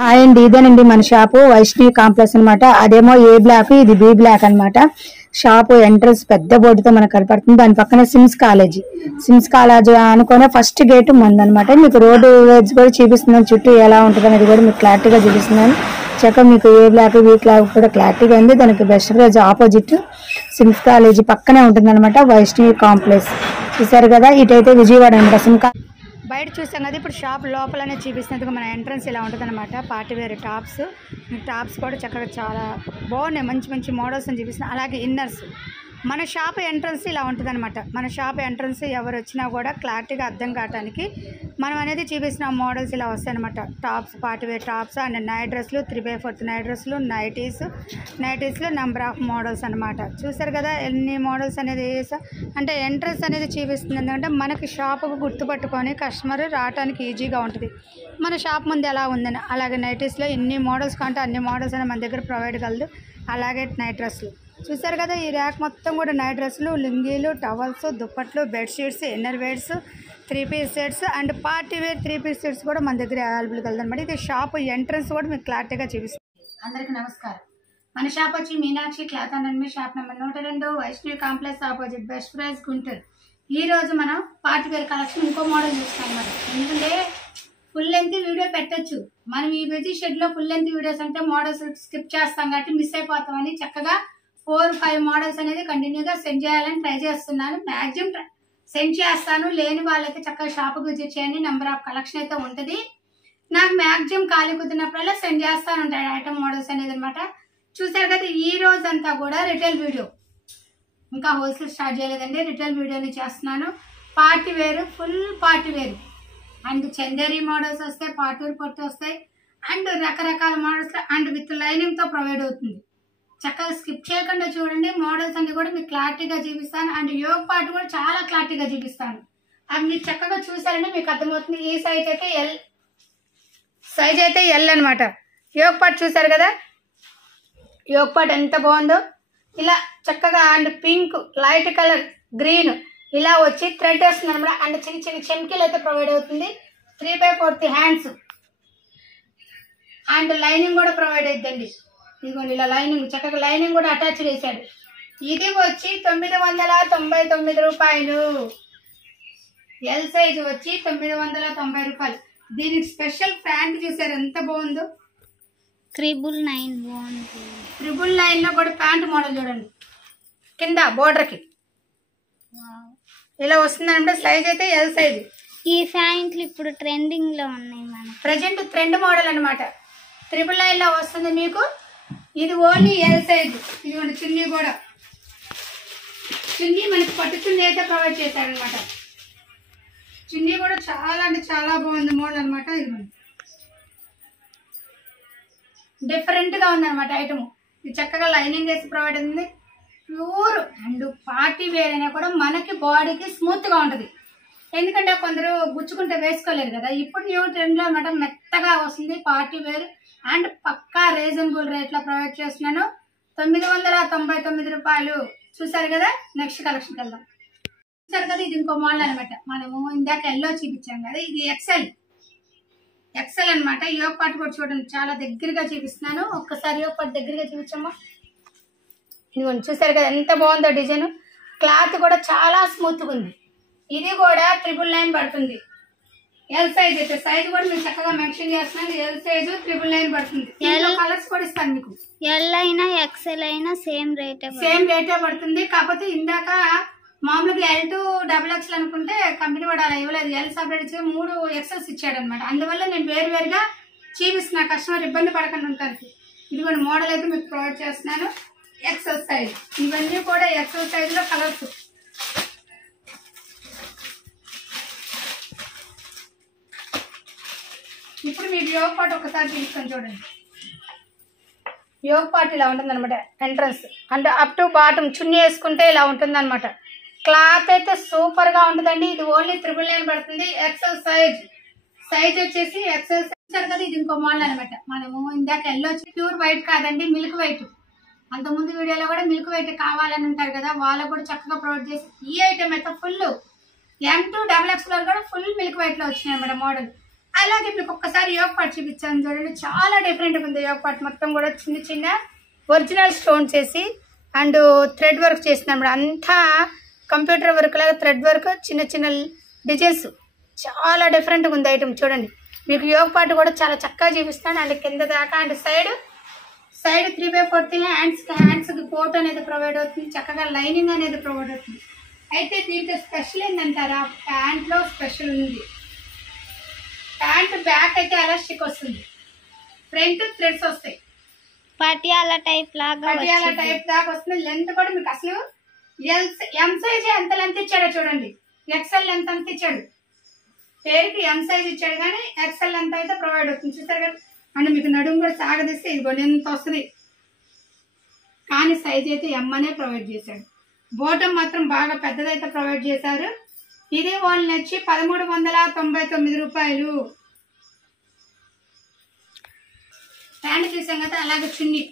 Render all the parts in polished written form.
Hi అండి, ఇదేనండి మన షాపు వైష్ణవి కాంప్లెక్స్ అనమాట. అదేమో ఏ బ్లాక్, ఇది బి బ్లాక్ అనమాట. షాపు ఎంట్రన్స్ పెద్ద బోర్డుతో మనకు కనపడుతుంది. దాని పక్కన సిమ్స్ కాలేజ్ అనుకునే ఫస్ట్ గేట్ మందనమాట. మీకు రోడ్డు వేజ్ కూడా చూపిస్తున్నాను, చుట్టూ ఎలా ఉంటుంది అనేది కూడా మీకు క్లారిటీగా చూపిస్తున్నాను. చక్కగా మీకు ఏ బ్లాక్ బి బ్లాక్ కూడా క్లారిటీగా ఉంది. దానికి బెస్ట్ రోజు ఆపోజిట్ సిమ్స్ కాలేజీ పక్కనే ఉంటుంది అనమాట వైష్ణవి కాంప్లెక్స్. చూసారు కదా, ఇటైతే విజయవాడ అనమాట. బయట చూసాం కదా, ఇప్పుడు షాప్ లోపలనే చూపిస్తున్నందుకు మన ఎంట్రన్స్ ఇలా ఉంటుంది అనమాట. పార్టీ వేర్ టాప్స్ కూడా చక్కగా చాలా బాగున్నాయి, మంచి మంచి మోడల్స్ అని చూపిస్తున్నాం. అలాగే ఇన్నర్స్ మన షాప్ ఎంట్రన్స్ ఇలా ఉంటుంది అనమాట. మన షాప్ ఎంట్రన్స్ ఎవరు వచ్చినా కూడా క్లారిటీగా అర్థం కావడానికి మనం అనేది చూపిస్తున్న మోడల్స్ ఇలా వస్తాయి అనమాట. Tops, party wear tops and night డ్రెస్లు, 3/4 నైట్ డ్రెస్లు, నైటీస్లో నెంబర్ ఆఫ్ మోడల్స్ అనమాట. చూసారు కదా ఎన్ని మోడల్స్ అనేది అంటే ఎంట్రన్స్ అనేది చూపిస్తుంది. ఎందుకంటే మనకి షాపుకు గుర్తుపట్టుకొని కస్టమర్ రావడానికి ఈజీగా ఉంటుంది మన షాప్ ముందు ఎలా ఉందని. అలాగే నైటీస్లో ఎన్ని మోడల్స్ కంటే అన్ని మోడల్స్ అనేది మన దగ్గర ప్రొవైడ్ కలదు. అలాగే నైట్ డ్రెస్లు చూసారు కదా, ఈ ర్యాక్ మొత్తం కూడా నైట్ డ్రెస్సులు, లుంగీలు, టవల్స్, దుప్పట్లు, bedsheets, inner wears, 3-piece sets and party wear 3-piece sets కూడా మన దగ్గర అవైలబుల్ కలదనమాట. ఇది షాప్ ఎంట్రన్స్ కూడా మీకు క్లారిటీగా చూపిస్తుంది. అందరికీ నమస్కారం. మన షాప్ వచ్చి Meenakshi cloth and shop number 102 Vaishnavi complex opposite best price Guntur. ఈ రోజు మనం పార్టీ వేర్ కలెక్షన్ ఇంకో మోడల్ చూస్తాం అనమాట. ఎందుకంటే ఫుల్ లెంత్ వీడియో పెట్టచ్చు, మనం ఈ బిజీ షెడ్లో ఫుల్ లెంత్ వీడియోస్ అంటే మోడల్స్ స్కిప్ చేస్తాం కాబట్టి మిస్ అయిపోతామని చక్కగా 4-5 మోడల్స్ అనేది కంటిన్యూగా సెండ్ చేయాలని ట్రై చేస్తున్నాను. మ్యాక్సిమం సెండ్ చేస్తాను. లేని వాళ్ళైతే చక్కగా షాప్కి విజిట్ చేయండి. నెంబర్ ఆఫ్ కలెక్షన్ అయితే ఉంటుంది. నాకు మ్యాక్సిమం ఖాళీ కుదిరినప్పుడల్లా సెండ్ చేస్తాను ఉంటాయి ఐటమ్ మోడల్స్ అనేది అనమాట. చూసారు కదా, ఈ రోజంతా కూడా రిటైల్ వీడియో, ఇంకా హోల్సేల్ స్టార్ట్ చేయలేదండి. రిటైల్ వీడియోని చేస్తున్నాను. పార్టీ వేరు, ఫుల్ పార్టీ వేరు అండ్ చందేరి మోడల్స్ వస్తాయి, పార్టీ వేర్ పట్టు వస్తాయి అండ్ రకరకాల మోడల్స్ అండ్ విత్ లైనింగ్తో ప్రొవైడ్ అవుతుంది. చక్కగా స్కిప్ చేయకుండా చూడండి. మోడల్స్ అన్ని కూడా మీకు క్లారిటీగా చూపిస్తాను అండ్ యోగ పార్ట్ కూడా చాలా క్లారిటీగా చూపిస్తాను. అవి మీరు చక్కగా చూసారంటే మీకు అర్థమవుతుంది. ఈ సైజ్ అయితే ఎల్ అనమాట. యోగ పార్ట్ చూసారు కదా, యోగ పార్ట్ ఎంత బాగుందో. ఇలా చక్కగా and pink, light colour, green ఇలా వచ్చి థ్రెడ్ వస్తుంది అనమాట. అండ్ చిన్న చిన్న చెమ్కీలు అయితే ప్రొవైడ్ అవుతుంది. 3/4 హ్యాండ్స్ అండ్ లైనింగ్ కూడా ప్రొవైడ్ అవుతుందండి. ఇదిగోండి ఇలా లైనింగ్, చక్కగా లైనింగ్ కూడా అటాచ్ చేశాడు. ఇది వచ్చి 999 రూపాయలు. ఎల్ సైజ్ వచ్చి 990 రూపాయలు. దీనికి స్పెషల్ ప్యాంట్ చూసారు ఎంత బాగుందో. 999 బాగుంది. 999లో కూడా ప్యాంట్ మోడల్ చూడండి, కింద బోర్డర్కి ఇలా వస్తుందంటే సైజ్ అయితే ఎల్ సైజ్. ఈ ప్యాంట్లు ఇప్పుడు ట్రెండింగ్ లో ఉన్నాయి, మన ప్రజెంట్ ట్రెండ్ మోడల్ అనమాట. 999లో వస్తుంది మీకు. ఇది ఓన్లీ ఎల్ సైజ్. ఇదిగోండి చున్నీ కూడా, చున్నీ మనకి పట్టు చున్నీ అయితే ప్రొవైడ్ చేశారనమాట. చున్నీ కూడా చాలా అంటే చాలా బాగుంది మోడల్ అనమాట. ఇదిగోండి డిఫరెంట్గా ఉందన్నమాట ఐటమ్. ఇది చక్కగా లైనింగ్ వేసి ప్రొవైడ్ ఉంది. ప్యూర్ అండ్ పార్టీ వేర్ అయినా కూడా మనకి బాడీకి స్మూత్గా ఉంటుంది. ఎందుకంటే కొందరు గుచ్చుకుంటే వేసుకోలేరు కదా. ఇప్పుడు న్యూ ట్రెండ్లో అనమాట మెత్తగా వస్తుంది పార్టీ వేర్ అండ్ పక్కా రీజనబుల్ రేట్లో ప్రొవైడ్ చేస్తున్నాను. 999 రూపాయలు. చూసారు కదా, నెక్స్ట్ కలెక్షన్కి వెళ్దాం. చూసారు కదా, ఇది ఇంకో మోడల్ అనమాట. మనము ఇందాక ఎల్లో చూపించాం కదా, ఇది ఎక్సెల్ అనమాట. యోగ పాటు కూడా చూడండి, చాలా దగ్గరగా చూపిస్తున్నాను. ఒక్కసారి యోగ పాటు దగ్గరగా చూపించమ్మా. ఇదిగోండి చూసారు కదా ఎంత బాగుందో డిజైన్. క్లాత్ కూడా చాలా స్మూత్గా ఉంది. ఇది కూడా 999 పడుతుంది. ఎల్ సైజ్ అయితే సైజ్ కూడా మీకు చక్కగా మెన్షన్ చేస్తున్నాను. ఎల్ సైజ్ 999 పడుతుంది. కలర్స్ కూడా ఇస్తాను మీకు. ఎల్ అయినా ఎక్సెల్ అయినా సేమ్ రేటే పడుతుంది. కాకపోతే ఇందాక మామూలుగా L to XXL అనుకుంటే కంపెనీ కూడా అలా ఇవ్వలేదు. ఎల్ సపరేట్ ఇచ్చి 3 ఎక్సెల్స్ ఇచ్చాడు అనమాట. అందువల్ల నేను వేరుగా చూపిస్తున్నా, కస్టమర్ ఇబ్బంది పడకుండా ఉంటానికి. ఇదిగోండి మోడల్ అయితే మీకు ప్రొవైడ్ చేస్తున్నాను. ఎక్సెల్ సైజ్, ఇవన్నీ కూడా ఎక్సెల్ సైజ్లో కలర్స్. ఇప్పుడు మీరు యోగ పార్ట్ ఒకసారి తీసుకొని చూడండి. యోగ పార్ట్ ఇలా ఉంటుంది అనమాట. ఎంట్రన్స్ అంటే అప్ టు బాటమ్ చున్నీ వేసుకుంటే ఇలా ఉంటుంది అనమాట. క్లాత్ అయితే సూపర్గా ఉంటుందండి. ఇది ఓన్లీ 999 పడుతుంది. ఎక్సెల్ సైజ్ వచ్చేసి ఎక్సెల్ సైజ్ కదా. ఇది ఇంకో మోడల్ అనమాట. మనము ఇందాక ఎల్లో వచ్చి ప్యూర్ వైట్ కాదండి, మిల్క్ వైట్. అంతకుముందు వీడియోలో కూడా మిల్క్ వైట్ కావాలని ఉంటారు కదా, వాళ్ళకు కూడా చక్కగా ప్రొవైడ్ చేసి ఈ ఐటమ్ అయితే ఫుల్ M to XXL కూడా ఫుల్ మిల్క్ వైట్లో వచ్చినాయి అనమాట మోడల్. అలాగే మీకు ఒక్కసారి యోగ పార్ట్ చూపించాను చూడండి, చాలా డిఫరెంట్గా ఉంది. యోగ పార్ట్ మొత్తం కూడా చిన్న చిన్న ఒరిజినల్ స్టోన్స్ వేసి అండ్ థ్రెడ్ వర్క్ చేసినప్పుడు అంతా కంప్యూటర్ వర్క్ లాగా థ్రెడ్ వర్క్, చిన్న చిన్న డిజైన్స్, చాలా డిఫరెంట్గా ఉంది ఐటమ్. చూడండి మీకు యోగ పార్ట్ కూడా చాలా చక్కగా చూపిస్తాను. అండ్ కింద దాకా అండ్ సైడ్ 3/4 హ్యాండ్స్కి కోట్ అనేది ప్రొవైడ్ అవుతుంది. చక్కగా లైనింగ్ అనేది ప్రొవైడ్ అవుతుంది. అయితే దీంట్లో స్పెషల్ ఏంటంటారా, ప్యాంట్లో స్పెషల్ ఉంది. ప్యాంట్ బ్యాక్ అయితే ఎలాస్టిక్ వస్తుంది, ఫ్రంట్ థ్రెడ్స్ వస్తాయి, పటియాలా టైప్ దాకా వస్తుంది. లెంత్ కూడా మీకు అసలు ఎం సైజ్ ఎంత లెంత్ ఇచ్చాడో చూడండి, ఎక్సెల్ లెంత్ అంత ఇచ్చాడు. పేరుకి ఎం సైజ్ ఇచ్చాడు కానీ ఎక్సెల్ లెంత్ అయితే ప్రొవైడ్ అవుతుంది. చూసారు కదా. అండ్ మీకు నడుము కూడా సాగదీస్తే ఇది ఎంత వస్తుంది, కానీ సైజ్ అయితే ఎం అనే ప్రొవైడ్ చేశాడు. బాటమ్ మాత్రం బాగా పెద్దదైతే ప్రొవైడ్ చేశారు. ఇది వాళ్ళు వచ్చి 1399 రూపాయలు. ప్యాంట్ చూసాం కదా. అలాగే చున్నీ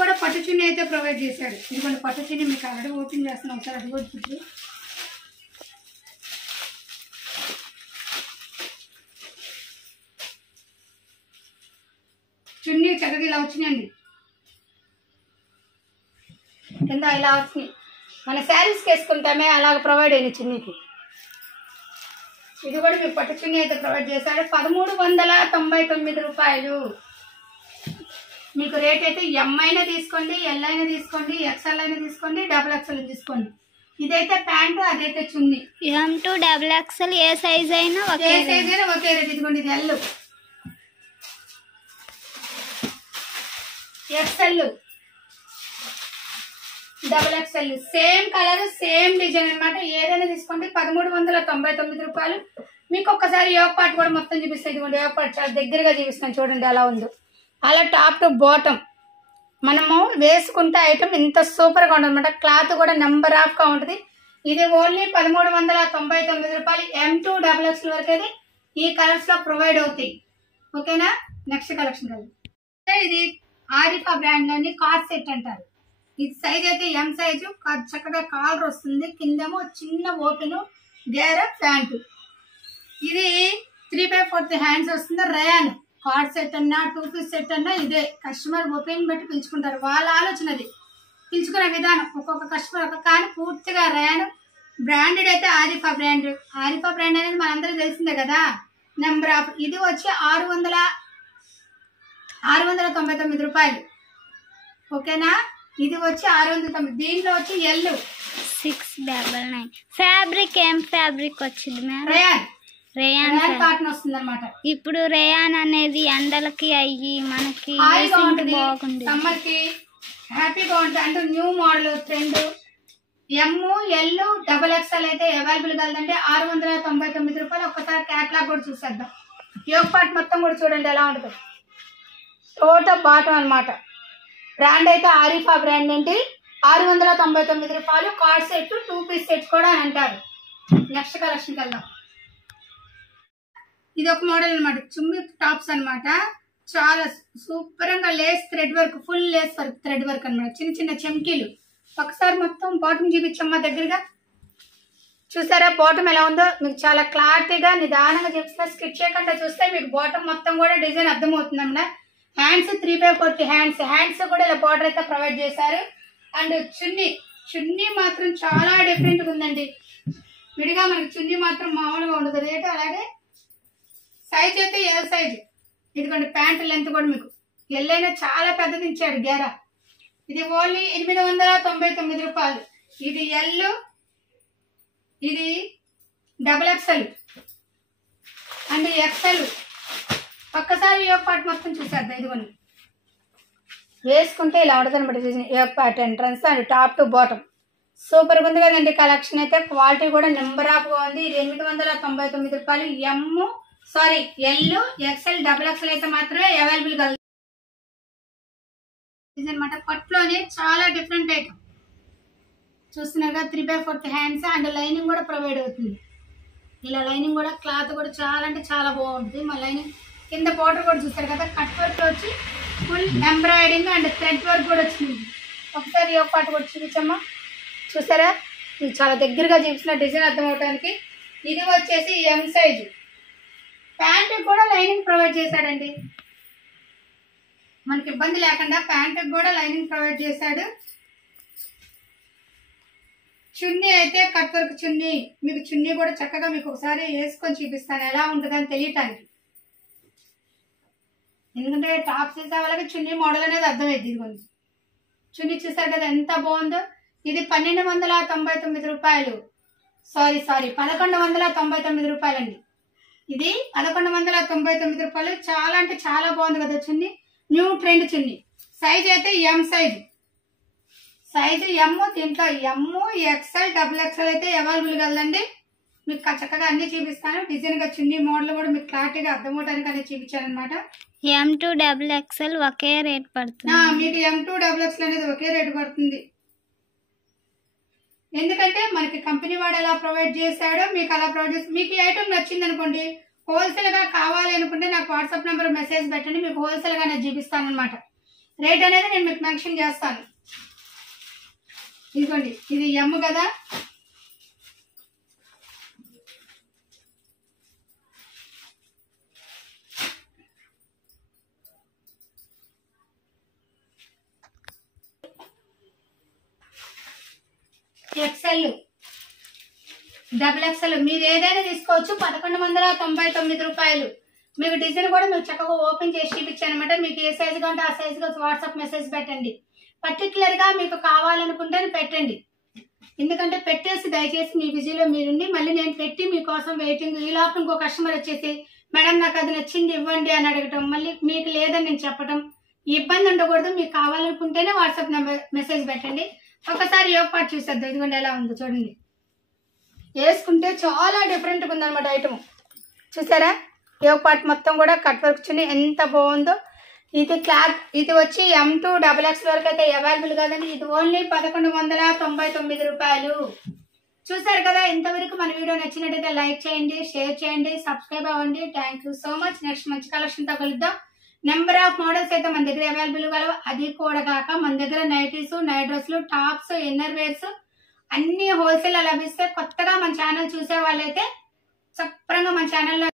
కూడా పట్టు చున్నీ అయితే ప్రొవైడ్ చేశాడు. ఇదిగోండి పట్టు చున్నీ మీకు ఆల్రెడీ ఓపెన్ చేస్తున్నాం సార్. అది కూడా చూసి చున్నీ చక్కగా ఇలా వచ్చినాయండి, కింద ఇలా వచ్చినాయి. మన శారీస్కి వేసుకుంటామే అలాగ ప్రొవైడ్ అయినాయి చున్నీకి. ఇది కూడా మీకు పట్టు చున్నీ అయితే ప్రొవైడ్ చేశాడు. 1399 రూపాయలు. మీకు రేట్ అయితే ఎం అయినా తీసుకోండి, ఎల్ అయినా తీసుకోండి, ఎక్స్ఎల్ అయినా తీసుకోండి, XXL తీసుకోండి. ఇదైతే ప్యాంటు, అదైతే చున్నీ. M to XXL A size అయినా ఒకే రేట్. ఇదిగోండి ఇది L, XL, XXL same colour same design అనమాట. ఏదైనా తీసుకోండి 1399 రూపాయలు. మీకు ఒక్కసారి యోగ పార్ట్ కూడా మొత్తం చూపిస్తాయి. ఇదిగోండి యోగ పార్ట్ చాలా దగ్గరగా చూపిస్తాను చూడండి ఎలా ఉందో. అలా టాప్ టు బాటమ్ మనము వేసుకుంటే ఐటమ్ ఇంత సూపర్గా ఉంటుంది అనమాట. క్లాత్ కూడా నెంబర్ ఆఫ్గా ఉంటుంది. ఇది ఓన్లీ 1399 రూపాయలు. M to XXL వరకు అయితే ఈ కలర్స్లో ప్రొవైడ్ అవుతాయి. ఓకేనా. నెక్స్ట్ కలెక్షన్ కదా, ఇది ఆరిఫా బ్రాండ్లోని కార్డ్ సెట్ అంటారు. ఇది సైజ్ అయితే ఎం సైజు, చక్కగా కాలర్ వస్తుంది, కిందేమో చిన్న ఓపెన్ గేర ప్యాంటు. ఇది 3/4 హ్యాండ్స్ వస్తుంది. రయాన్ కార్డ్ సెట్ అన్నా 2 పీస్ సెట్ అన్నా ఇదే. కస్టమర్ ఓపెన్ బట్టి పిలుచుకుంటారు, వాళ్ళ ఆలోచనది పిలుచుకునే విధానం. ఒక్కొక్క కస్టమర్ ఒక. కానీ పూర్తిగా రయాన్ బ్రాండెడ్ అయితే ఆరిఫా బ్రాండ్. ఆరిఫా బ్రాండ్ అనేది మనందరికీ తెలిసిందే కదా. నెంబర్ ఆఫ్ ఇది వచ్చి 699 రూపాయలు. ఓకేనా. ఇది వచ్చి 609. దీంట్లో వచ్చి ఎల్ 699. ఫ్యాబ్రిక్ ఏం ఫ్యాబ్రిక్ వచ్చింది మ్యామ్? రేయాన్ కాటన్ వస్తుంది అనమాట. ఇప్పుడు రేయాన్ అనేది ఎండలకి అయ్యి మనకి బాగుంది, సమ్మర్ కి హ్యాపీగా ఉంటుంది. అంటే new model trend. M, L, XXL అయితే అవైలబుల్ కలదంటే 699 రూపాయలు. ఒక్కసారి క్యాట్లాగ్ కూడా చూసేద్దాం. యోగ పార్ట్ మొత్తం కూడా చూడండి ఎలా ఉంటుంది. టోటల్ బాటం అనమాట. బ్రాండ్ అయితే ఆరిఫా బ్రాండ్ అంటే 699 రూపాయలు. కార్డ్ సెట్ 2 పీస్ సెట్ కూడా అని అంటారు. నెక్స్ట్ కలెక్షన్కి వెళ్దాం. ఇది ఒక మోడల్ అనమాట, చుమ్మి టాప్స్ అనమాట. చాలా సూపర్ గా lace thread work, full lace work thread work అనమాట. చిన్న చిన్న చెంకీలు. ఒకసారి మొత్తం బాటమ్ చూపించమ్మా దగ్గరగా. చూసారా బాటమ్ ఎలా ఉందో. మీకు చాలా క్లారిటీగా నిదానంగా చూపిస్తున్నా. స్కిప్ చేయకుండా చూస్తే మీకు బాటమ్ మొత్తం కూడా డిజైన్ అర్థమవుతుంది అన్నమాట. హ్యాండ్స్ 3/4 హ్యాండ్స్ కూడా ఇలా బార్డర్ అయితే ప్రొవైడ్ చేశారు. అండ్ చున్నీ మాత్రం చాలా డిఫరెంట్గా ఉందండి. విడిగా మనకి చున్నీ మాత్రం మామూలుగా ఉండదు రేటు. అలాగే సైజ్ అయితే ఎల్ సైజ్. ఇదిగోండి ప్యాంట్ లెంత్ కూడా మీకు ఎల్ అయినా చాలా పెద్దది ఇచ్చాడు గేరా. ఇది ఓన్లీ 899 రూపాయలు. ఇది ఎల్, ఇది XXL అండ్ XL. ఒక్కసారి యోగ పార్ట్ మొత్తం చూసేద్దాం. ఇదిగోండి వేసుకుంటే ఇలా ఉంటుంది అనమాట. యోగ part entrance and top to bottom సూపర్గా ఉంది కదండి. కలెక్షన్ అయితే క్వాలిటీ కూడా నెంబర్ ఆఫ్గా ఉంది. ఇది 899 రూపాయలు. ఎల్, XL, XXL అయితే మాత్రమే అవైలబుల్ కలదు అనమాట. పట్టులోనే చాలా డిఫరెంట్ ఐటమ్ చూస్తున్నారుగా. 3/4 హ్యాండ్స్ అండ్ లైనింగ్ కూడా ప్రొవైడ్ అవుతుంది. ఇలా లైనింగ్ కూడా క్లాత్ కూడా చాలా అంటే చాలా బాగుంటుంది. మా లైనింగ్ కింద బార్డర్ కూడా చూస్తారు కదా. కట్ వర్క్ వచ్చి full embroidering and thread work కూడా వచ్చింది. ఒకసారి ఒక పాటు కూడా చూపించమ్మా. చూసారా చాలా దగ్గరగా చూపించిన డిజైన్ అర్థం అవడానికి. ఇది వచ్చేసి ఎం సైజు. ప్యాంట్ కూడా లైనింగ్ ప్రొవైడ్ చేశాడండి, మనకి ఇబ్బంది లేకుండా ప్యాంట్ కూడా లైనింగ్ ప్రొవైడ్ చేశాడు. చున్నీ అయితే కట్ వర్క్ చున్నీ, మీకు చున్నీ కూడా చక్కగా మీకు ఒకసారి వేసుకొని చూపిస్తాను ఎలా ఉంటుందని తెలియటానికి. ఎందుకంటే టాప్ చేసే వాళ్ళకి చున్నీ మోడల్ అనేది అర్థమైంది. ఇదిగోండి చున్నీ చూసారు కదా ఎంత బాగుందో. ఇది 1299 రూపాయలు, సారీ 1199 రూపాయలండి. ఇది 1199 రూపాయలు. చాలా అంటే చాలా బాగుంది కదా చున్నీ, న్యూ ట్రెండ్ చున్నీ. సైజ్ అయితే ఎం సైజు ఎమ్, దీంట్లో ఎమ్, ఎక్స్ఎల్, XXL అయితే అవైలబుల్ కదండి. మీకు చక్కగా అన్ని చూపిస్తాను. డిజైన్ గా చున్నీ మోడల్ కూడా మీకు క్లారిటీగా అర్థమవడానికి అనేది చూపించాను అనమాట. M2 XXL ఒకే రేట్ పడుతుంది. మీకు M2 XXL అనేది ఒకే రేట్ పడుతుంది. ఎందుకంటే మనకి కంపెనీ వాడు ఎలా ప్రొవైడ్ చేశాడో మీకు అలా ప్రొవైడ్ చేసి, మీకు ఈ ఐటమ్ నచ్చింది అనుకోండి, హోల్సేల్ గా కావాలి అనుకుంటే నాకు వాట్సాప్ నెంబర్ మెసేజ్ పెట్టండి, మీకు హోల్సేల్ గా నేను చూపిస్తాను అనమాట. రేట్ అనేది నేను మీకు మెన్షన్ చేస్తాను. ఇదిగోండి ఇది ఎమ్ కదా, XL, XXL మీరు ఏదైనా తీసుకోవచ్చు. 1199 రూపాయలు. మీకు డిజైన్ కూడా మీకు చక్కగా ఓపెన్ చేసి చూపించాను అనమాట. మీకు ఏ సైజు కంటే ఆ సైజుగా వాట్సాప్ మెసేజ్ పెట్టండి. పర్టికులర్ గా మీకు కావాలనుకుంటే పెట్టండి, ఎందుకంటే పెట్టేసి దయచేసి మీ బిజీలో మీరుండి మళ్ళీ నేను పెట్టి మీకోసం వెయిటింగ్, ఈ లోపల ఇంకో కస్టమర్ వచ్చేసి మేడం నాకు అది నచ్చింది ఇవ్వండి అని అడగటం, మళ్ళీ మీకు లేదని నేను చెప్పటం, ఇబ్బంది ఉండకూడదు. మీకు కావాలనుకుంటేనే వాట్సాప్ నెంబర్ మెసేజ్ పెట్టండి. ఒకసారి యోగ పార్ట్ చూసేద్దాం. ఇదిగోండి ఎలా ఉందో చూడండి, వేసుకుంటే చాలా డిఫరెంట్గా ఉందన్నమాట ఐటమ్. చూసారా యోగ పార్ట్ మొత్తం కూడా కట్ వర్క్ చున్నీ ఎంత బాగుందో. ఇది క్లాత్, ఇది వచ్చి M2 XXL వరకు అయితే అవైలబుల్ కాదండి. ఇది ఓన్లీ 1199 రూపాయలు. చూసారు కదా. ఇంతవరకు మన వీడియో నచ్చినట్టయితే లైక్ చేయండి, షేర్ చేయండి, సబ్స్క్రైబ్ అవ్వండి. Thank you so much. Next మంచి కలెక్షన్తో కలుద్దాం. నెంబర్ ఆఫ్ మోడల్స్ అయితే మన దగ్గర అవైలబుల్ కలవు. అది కూడా కాక మన దగ్గర నైటీస్, నైట్ డ్రెస్లు, టాప్స్, ఇన్నర్ వేర్స్ అన్ని హోల్సేల్ లభిస్తాయి. కొత్తగా మన ఛానల్ చూసే వాళ్ళైతే శుభ్రంగా మన ఛానల్లో